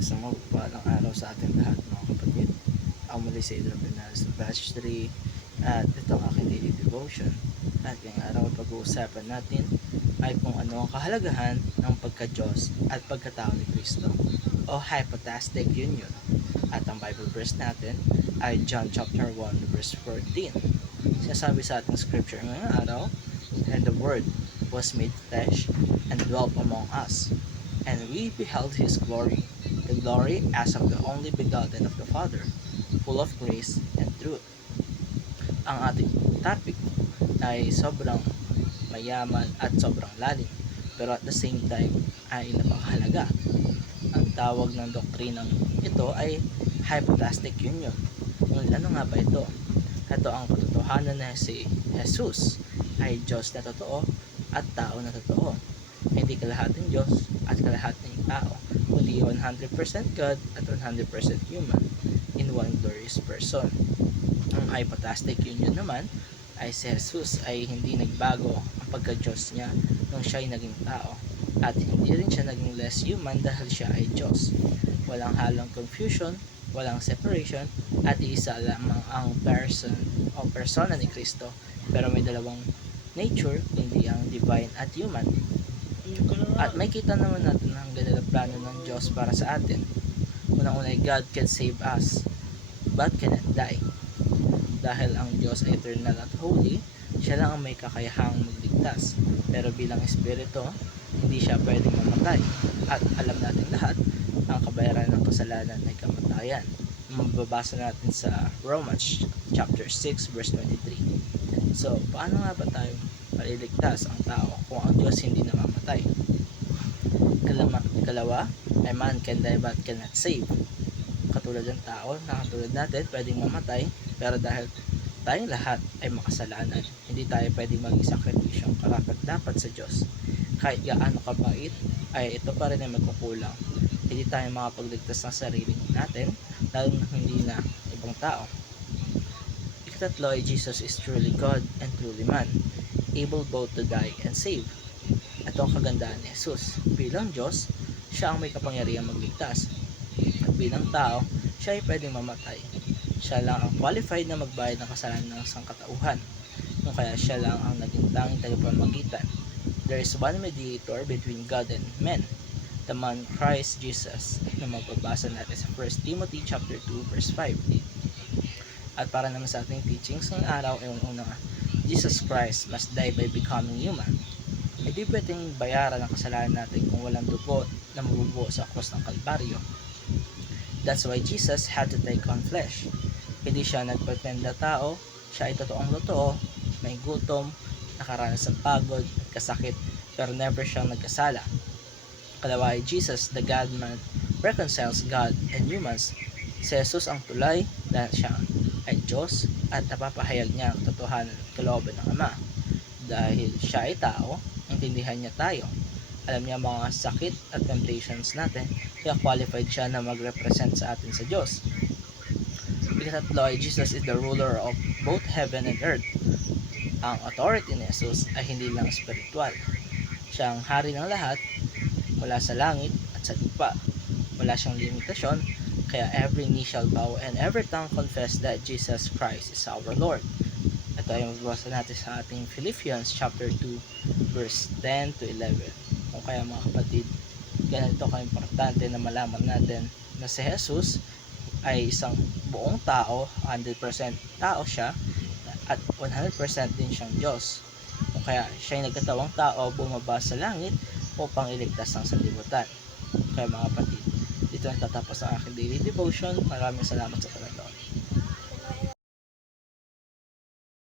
Isang mapagpalang araw sa ating lahat mga kapatid. Ako muli si Adrian Bernales ng Batch 3 at ito ang aking daily devotion. At ngayong araw pag-uusapan natin ay kung ano ang kahalagahan ng pagka-Diyos at pagkatao ni Kristo o hypostatic union. At ang Bible verse natin ay John chapter 1 verse 14. Sinasabi sa ating scripture ngayong araw, And the Word was made flesh and dwelt among us, and we beheld his glory, the glory as of the only begotten of the Father, full of grace and truth. Ang ating topic ay sobrang mayaman at sobrang lalim, pero at the same time ay napakahalaga. Ang tawag ng doktrinang ito ay hypostatic union. Ngunit ano nga ba ito? Ito ang katotohanan na si Jesus ay Diyos na totoo at tao na totoo. Hindi kalahating Diyos at kalahating tao, kundi 100% God at 100% human in one glorious person. Ang hypostatic union naman ay si Jesus ay hindi nagbago ang pagka-Diyos niya nung siya ay naging tao at hindi rin siya naging less human dahil siya ay Diyos. Walang halong confusion, walang separation at isa lamang ang person o persona ni Kristo pero may dalawang nature kundi ang divine at human. At may kita naman natin ang ganila plano ng Diyos para sa atin. Unang-una ay God can save us but cannot die. Dahil ang Diyos ay eternal at holy, siya lang ang may kakayahang magligtas. Pero bilang espiritu, hindi siya pwedeng mamatay. At alam natin lahat, ang kabayaran ng kasalanan ay kamatayan. Mababasa natin sa Romans chapter 6 verse 23. So, paano nga ba tayo maliligtas ang tao kung ang Diyos hindi namamatay? Kalama, ikalawa, a man can die but cannot save. Katulad ng tao na katulad natin, pwedeng mamatay, pero dahil tayong lahat ay makasalanan, hindi tayo pwedeng maging sakripisyong karapat dapat sa Diyos. Kahit gaano kabait, ay ito pa rin ay magkukulang. Hindi tayo makapagligtas ng sarili natin, lalo na hindi na ibang tao. Ikatatlo ay Jesus is truly God and truly man, able both to die and save. Ito ang kagandaan ni Jesus. Bilang Diyos, siya ang may kapangyarihang magligtas. At bilang tao, siya ay pwedeng mamatay. Siya lang ang qualified na magbayad ng kasalanan ng sangkatauhan. Kung kaya siya lang ang naging tanging tagapamagitan. There is one mediator between God and men, the man Christ Jesus na magbabasa natin sa 1 Timothy chapter 2 verse 5. At para naman sa ating teachings ng araw ay una Jesus Christ must die by becoming human. Hindi pwedeng bayaran ang kasalanan natin kung walang dugo na mabubuo sa krus ng Kalbaryo. That's why Jesus had to take on flesh. Hindi siya nagpretend na tao, siya ay totoong totoo, may gutom, nakaranas ng pagod, kasakit, pero never siyang nagkasala. Kalawa ay Jesus, the God-man, reconciles God and humans. Si Jesus ang tulay dahil siya ay Diyos at napapahayag niya ang katotohanan at kalooban ng Ama. Dahil siya ay tao, intindihan niya tayo. Alam niya mga sakit at temptations natin, kaya qualified siya na mag-represent sa atin sa Diyos. Ikatatlo ay Jesus is the ruler of both heaven and earth. Ang authority ni Jesus ay hindi lang spiritual. Siya ang hari ng lahat mula sa langit at sa lupa. Wala siyang limitasyon, kaya every knee shall bow and every tongue confess that Jesus Christ is our Lord. Ito ay magbasa natin sa ating Philippians chapter 2 verse 10 to 11. Kung kaya mga kapatid, ganito ka-importante na malaman natin na si Jesus ay isang buong tao, 100% tao siya, at 100% din siyang Diyos. Kung kaya siya ay nagkatawang tao, bumaba sa langit upang iligtas ang sanlibutan. Kaya mga kapatid, dito na tatapos ang aking daily devotion. Maraming salamat sa panonood.